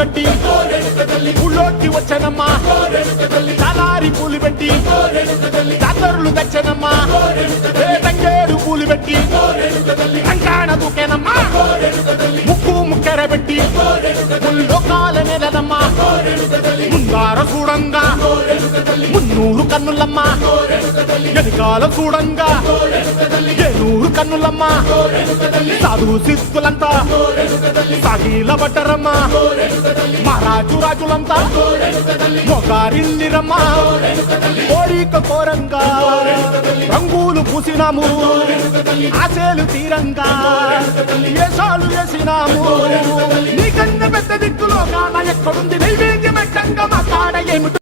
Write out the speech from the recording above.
కట్టి ఊళ్ళోకి వచ్చనమ్మా చాలారి పూలు పెట్టి జాతరులు తెచ్చనమ్మా తంగేడు పూలు పెట్టి రంగాణ దూకేనమ్మా ముక్కు ముక్కెర పెట్టి ముల్లోకాల నెలనమ్మా ముందార చూడంగా మున్నూరు కన్నులమ్మా ఎనకాల చూడంగా ఏనూరు కన్నులమ్మా సాధు శిస్తులంతా సాగిల బట్టరమ్మా మహారాజు రాజులంతా మొగారిల్లిరమ్మా కోరిక కోరంగా రంగులు పూసినాము ఆశలు తీరంగా ఏసాలు వేసినాము నీకన్నా పెద్ద దిక్కులో కాన ఎక్కడుంది నైవేద్యం ఎట్టంగా మా కాడ ఏమిటి